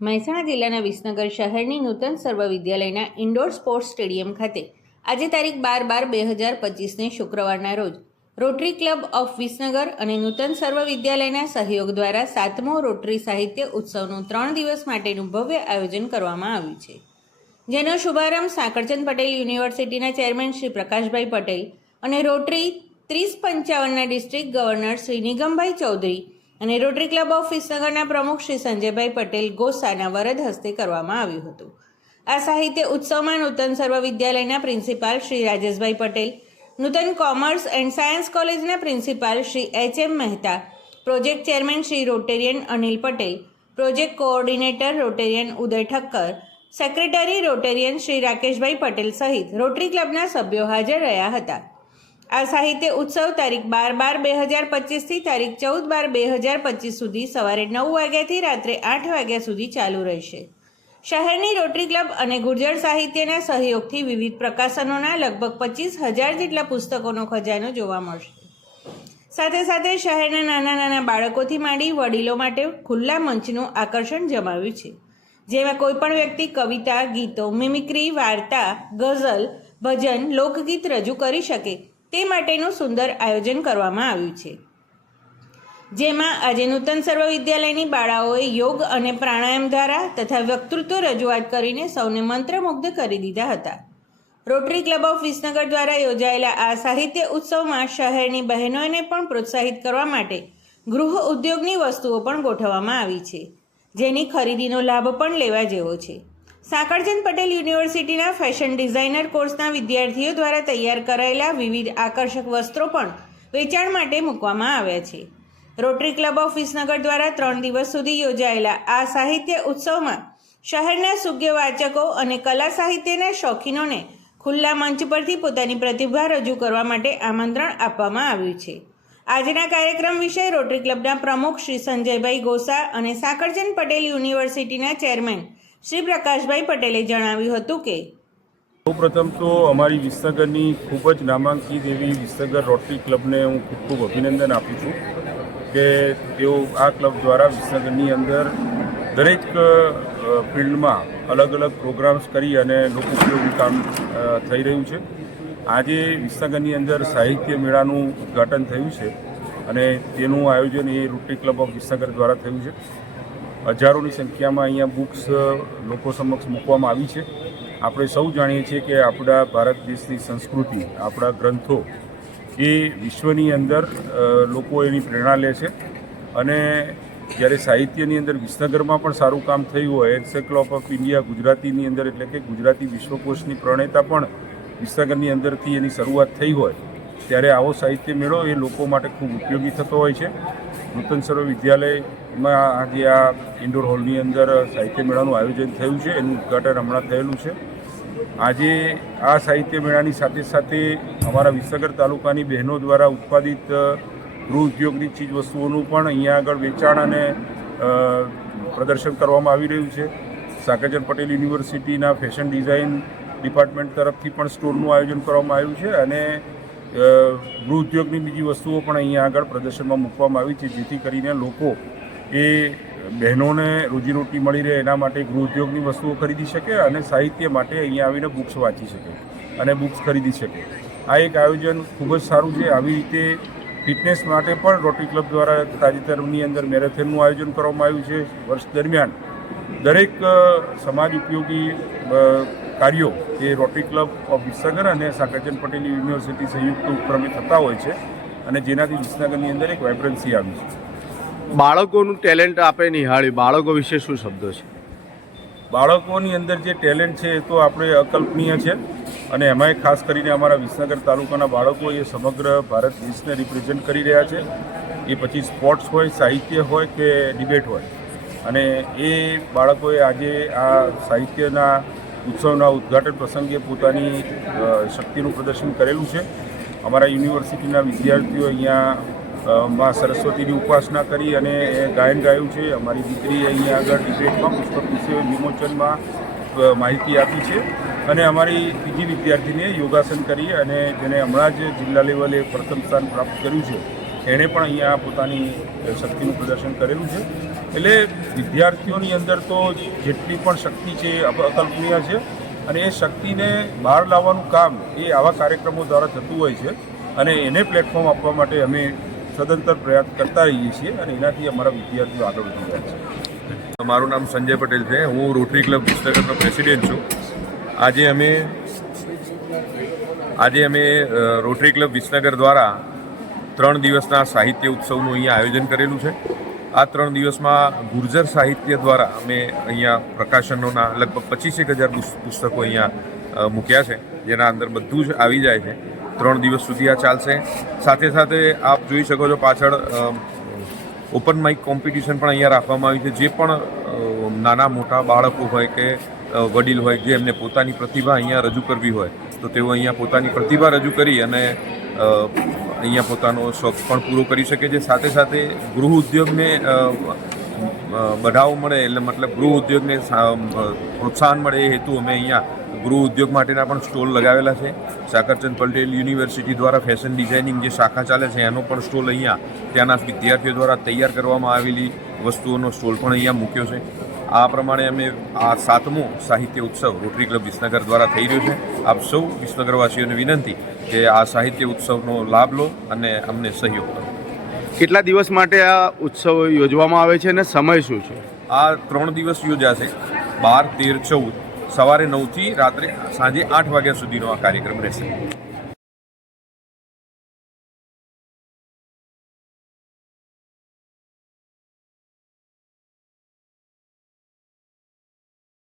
મહેસાણા જિલ્લાના વિસનગર શહેરની નૂતન સર્વ વિદ્યાલયના ઇન્ડોર સ્પોર્ટ્સ સ્ટેડિયમ ખાતે આજે તારીખ બાર બાર બે હજાર પચીસને શુક્રવારના રોજ રોટરી ક્લબ ઓફ વિસનગર અને નૂતન સર્વ વિદ્યાલયના સહયોગ દ્વારા સાતમો રોટરી સાહિત્ય ઉત્સવનું ત્રણ દિવસ માટેનું ભવ્ય આયોજન કરવામાં આવ્યું છે. જેનો શુભારંભ સાંકળચંદ પટેલ યુનિવર્સિટીના ચેરમેન શ્રી પ્રકાશભાઈ પટેલ અને રોટરી ત્રીસ પંચાવનના ડિસ્ટ્રિક્ટ ગવર્નર શ્રી નિગમભાઈ ચૌધરી અને રોટરી ક્લબ ઓફ વિસનગરના પ્રમુખ શ્રી સંજયભાઈ પટેલ ગોસાના વરદ હસ્તે કરવામાં આવ્યું હતું. આ સાહિત્ય ઉત્સવમાં નૂતન સર્વ વિદ્યાલયના principal Shri Rajeshbhai Patel, Nutan commerce and science કોલેજના principal Shri H M Mehta, project chairman Shri Rotarian Anil Patel, project coordinator Rotarian Uday Thakkar, secretary Rotarian Shri Rakeshbhai Patel સહિત રોટરી ક્લબના સભ્યો હાજર રહ્યા હતા. આ સાહિત્ય ઉત્સવ તારીખ બાર બાર બે હજાર પચીસથી તારીખ ચૌદ બાર બે હજાર પચીસ સુધી સવારે નવ વાગ્યાથી રાત્રે આઠ વાગ્યા સુધી ચાલુ રહેશે. શહેરની રોટરી ક્લબ અને ગુર્જર સાહિત્યના સહયોગથી વિવિધ પ્રકાશનોના લગભગ પચીસ હજાર જેટલા પુસ્તકોનો ખજાનો જોવા મળશે. સાથે સાથે શહેરના નાના નાના બાળકોથી માંડી વડીલો માટે ખુલ્લા મંચનું આકર્ષણ જમાવ્યું છે. જેમાં કોઈપણ વ્યક્તિ કવિતા, ગીતો, મિમિક્રી, વાર્તા, ગઝલ, ભજન, લોકગીત રજૂ કરી શકે તે માટેનું સુંદર આયોજન કરવામાં આવ્યું છે. જેમાં આજે નૂતન સર્વ વિદ્યાલયની બાળાઓએ યોગ અને પ્રાણાયામ દ્વારા તથા વક્તૃત્વ રજૂઆત કરીને સૌને મંત્રમુગ્ધ કરી દીધા હતા. રોટરી ક્લબ ઓફ વિસનગર દ્વારા યોજાયેલા આ સાહિત્ય ઉત્સવમાં શહેરની બહેનોને પણ પ્રોત્સાહિત કરવા માટે ગૃહ ઉદ્યોગની વસ્તુઓ પણ ગોઠવવામાં આવી છે, જેની ખરીદીનો લાભ પણ લેવા જેવો છે. સાંકળચંદ પટેલ યુનિવર્સિટીના ફેશન ડિઝાઇનર કોર્સના વિદ્યાર્થીઓ દ્વારા તૈયાર કરાયેલા વિવિધ આકર્ષક વસ્ત્રો પણ વેચાણ માટે મૂકવામાં આવ્યા છે. રોટરી ક્લબ ઓફ વિસનગર દ્વારા ત્રણ દિવસ સુધી યોજાયેલા આ સાહિત્ય ઉત્સવમાં શહેરના સુગ્ય વાચકો અને કલા સાહિત્યના શોખીનોને ખુલ્લા મંચ પરથી પોતાની પ્રતિભા રજૂ કરવા માટે આમંત્રણ આપવામાં આવ્યું છે. આજના કાર્યક્રમ વિશે રોટરી ક્લબના પ્રમુખ શ્રી સંજયભાઈ ગોસા અને સાંકળચંદ પટેલ યુનિવર્સિટીના ચેરમેન શ્રી પ્રકાશભાઈ પટેલે જણાવ્યું હતું કે સૌપ્રથમ તો અમારી વિસનગરની ખૂબ જ નામાંકિત એવી વિસનગર રોટરી ક્લબને હું ખૂબ ખૂબ અભિનંદન આપું છું કે તેઓ આ ક્લબ દ્વારા વિસનગરની અંદર દરેક ફિલ્ડમાં અલગ અલગ પ્રોગ્રામ્સ કરી અને લોકો ઉપયોગી કામ થઈ રહ્યું છે. આજે વિસનગરની અંદર સાહિત્ય મેળાનું ઉદ્ઘાટન થયું છે અને તેનું આયોજન એ રોટરી ક્લબ ઓફ વિસનગર દ્વારા થયું છે. હજારોની સંખ્યામાં અહીંયા બુક્સ લોકો સમક્ષ મૂકવામાં આવી છે. આપણે સૌ જાણીએ છીએ કે આપણા ભારત દેશની સંસ્કૃતિ, આપણા ગ્રંથો એ વિશ્વની અંદર લોકો એની પ્રેરણા લે છે. અને જ્યારે સાહિત્યની અંદર વિસનગરમાં પણ સારું કામ થયું હોય એન્સેક્લોપ ઓફ ઇન્ડિયા ગુજરાતીની અંદર એટલે કે ગુજરાતી વિશ્વકોશની પ્રણેતા પણ વિસનગરની અંદરથી એની શરૂઆત થઈ હોય. ત્યારે આવો સાહિત્ય મેળો એ લોકો માટે ખૂબ ઉપયોગી થતો હોય છે. નૂતન સર્વ વિદ્યાલયમાં આજે આ ઇન્ડોર હોલની અંદર સાહિત્ય મેળાનું આયોજન થયું છે. એનું ઉદ્ઘાટન હમણાં થયેલું છે. આજે આ સાહિત્ય મેળાની સાથે સાથે અમારા વિસનગર તાલુકાની બહેનો દ્વારા ઉત્પાદિત ગૃહ ઉદ્યોગની ચીજ વસ્તુઓનું પણ અહીંયા આગળ વેચાણ અને પ્રદર્શન કરવામાં આવી રહ્યું છે. સાકરચંદ પટેલ યુનિવર્સિટીના ફેશન ડિઝાઇન ડિપાર્ટમેન્ટ તરફથી પણ સ્ટોરનું આયોજન કરવામાં આવ્યું છે અને ગૃહ ઉદ્યોગની બીજી વસ્તુઓ પણ અહીંયા આગળ પ્રદર્શનમાં મૂકવામાં આવી છે, જેથી કરીને લોકો એ બહેનોને રોજીરોટી મળી રહે એના માટે ગૃહ ઉદ્યોગની વસ્તુઓ ખરીદી શકે અને સાહિત્ય માટે અહીંયા આવીને બુક્સ વાંચી શકે અને બુક્સ ખરીદી શકે. આ એક આયોજન ખૂબ જ સારું છે. આવી રીતે ફિટનેસ માટે પણ રોટરી ક્લબ દ્વારા તાજેતરની અંદર મેરેથોનનું આયોજન કરવામાં આવ્યું છે. વર્ષ દરમિયાન દરેક સમાજ ઉપયોગી કાર્યો એ રોટરી ક્લબ ઓફ વિસનગર અને સાકરચંદ પટેલ યુનિવર્સિટી સંયુક્ત ઉપક્રમે થતા હોય છે અને જેનાથી વિસનગરની અંદર એક વાઇબ્રન્સી આવી છે. બાળકોનું ટેલેન્ટ આપે નિહાળ્યું. બાળકો વિશે શું શબ્દો છે? બાળકોની અંદર જે ટેલેન્ટ છે એ તો આપણે અકલ્પનીય છે અને એમાંય ખાસ કરીને અમારા વિસનગર તાલુકાના બાળકો એ સમગ્ર ભારત દેશને રિપ્રેઝેન્ટ કરી રહ્યા છે. એ પછી સ્પોર્ટ્સ હોય સાહિત્ય હોય કે ડિબેટ હોય. અને એ બાળકોએ આજે આ સાહિત્યના ઉત્સવના ઉદ્ઘાટન પ્રસંગે પોતાની શક્તિનું પ્રદર્શન કરેલું છે. અમારા યુનિવર્સિટીના વિદ્યાર્થીઓ અહીંયા માં સરસ્વતીની ઉપાસના કરી અને ગાયન ગાયું છે. અમારી દીકરી અહીંયા આગળ ડિબેટમાં પુસ્તક વિશે વિમોચનમાં માહિતી આપી છે. અને અમારી બીજી વિદ્યાર્થીને યોગાસન કરી અને જેને હમણાં જ જિલ્લા લેવલે પ્રથમ સ્થાન પ્રાપ્ત કર્યું છે. એણે પણ અહીંયા પોતાની શક્તિનું પ્રદર્શન કરેલું છે. એટલે વિદ્યાર્થીઓની અંદર તો જેટલી પણ શક્તિ છે અકલ્પનીય છે અને એ શક્તિને બહાર લાવવાનું કામ એ આવા કાર્યક્રમો દ્વારા થતું હોય છે અને એને પ્લેટફોર્મ આપવા માટે અમે સદંતર પ્રયાસ કરતા રહીએ છીએ અને એનાથી અમારા વિદ્યાર્થીઓ આગળ વધી રહ્યા છે. મારું નામ સંજય પટેલ છે. હું રોટરી ક્લબ વિસનગરનો પ્રેસિડેન્ટ છું. આજે અમે આજે અમે રોટરી ક્લબ વિસનગર દ્વારા ત્રણ દિવસના સાહિત્ય ઉત્સવનું અહીંયા આયોજન કરેલું છે. આ ત્રણ દિવસમાં ગુર્જર સાહિત્ય દ્વારા અમે અહીંયા પ્રકાશનોના લગભગ પચીસેક હજાર પુસ્તકો અહીંયા મૂક્યા છે, જેના અંદર બધું જ આવી જાય છે. ત્રણ દિવસ સુધી આ ચાલશે. સાથે સાથે આપ જોઈ શકો છો પાછળ ઓપન માઇક કોમ્પિટિશન પણ અહીંયા રાખવામાં આવ્યું છે. જે પણ નાના મોટા બાળકો હોય કે વડીલ હોય જે એમને પોતાની પ્રતિભા અહીંયા રજૂ કરવી હોય, તો તેઓ અહીંયા પોતાની પ્રતિભા રજૂ કરી અને અહીંયા પોતાનો શોખ પણ પૂરો કરી શકે છે. સાથે સાથે ગૃહ ઉદ્યોગને બઢાવો મળે એટલે મતલબ ગૃહ ઉદ્યોગને પ્રોત્સાહન મળે એ હેતુ અમે અહીંયા ગૃહ ઉદ્યોગ માટેના પણ સ્ટોલ લગાવેલા છે. સાકરચંદ પટેલ યુનિવર્સિટી દ્વારા ફેશન ડિઝાઇનિંગ જે શાખા ચાલે છે, એનો પણ સ્ટોલ અહીંયા ત્યાંના વિદ્યાર્થીઓ દ્વારા તૈયાર કરવામાં આવેલી વસ્તુઓનો સ્ટોલ પણ અહીંયા મૂક્યો છે. આ પ્રમાણે અમે આ સાતમો સાહિત્ય ઉત્સવ રોટરી ક્લબ વિસનગર દ્વારા થઈ રહ્યો છે. આપ સૌ વિસનગરવાસીઓને વિનંતી કે આ સાહિત્ય ઉત્સવનો લાભ લો અને અમને સહયોગ કરો. કેટલા દિવસ માટે આ ઉત્સવ યોજવામાં આવે છે અને સમય શું છે? આ ત્રણ દિવસ યોજાશે. બાર તેર ચૌદ. સવારે નવથી રાત્રે સાંજે આઠ વાગ્યા સુધીનો આ કાર્યક્રમ રહેશે.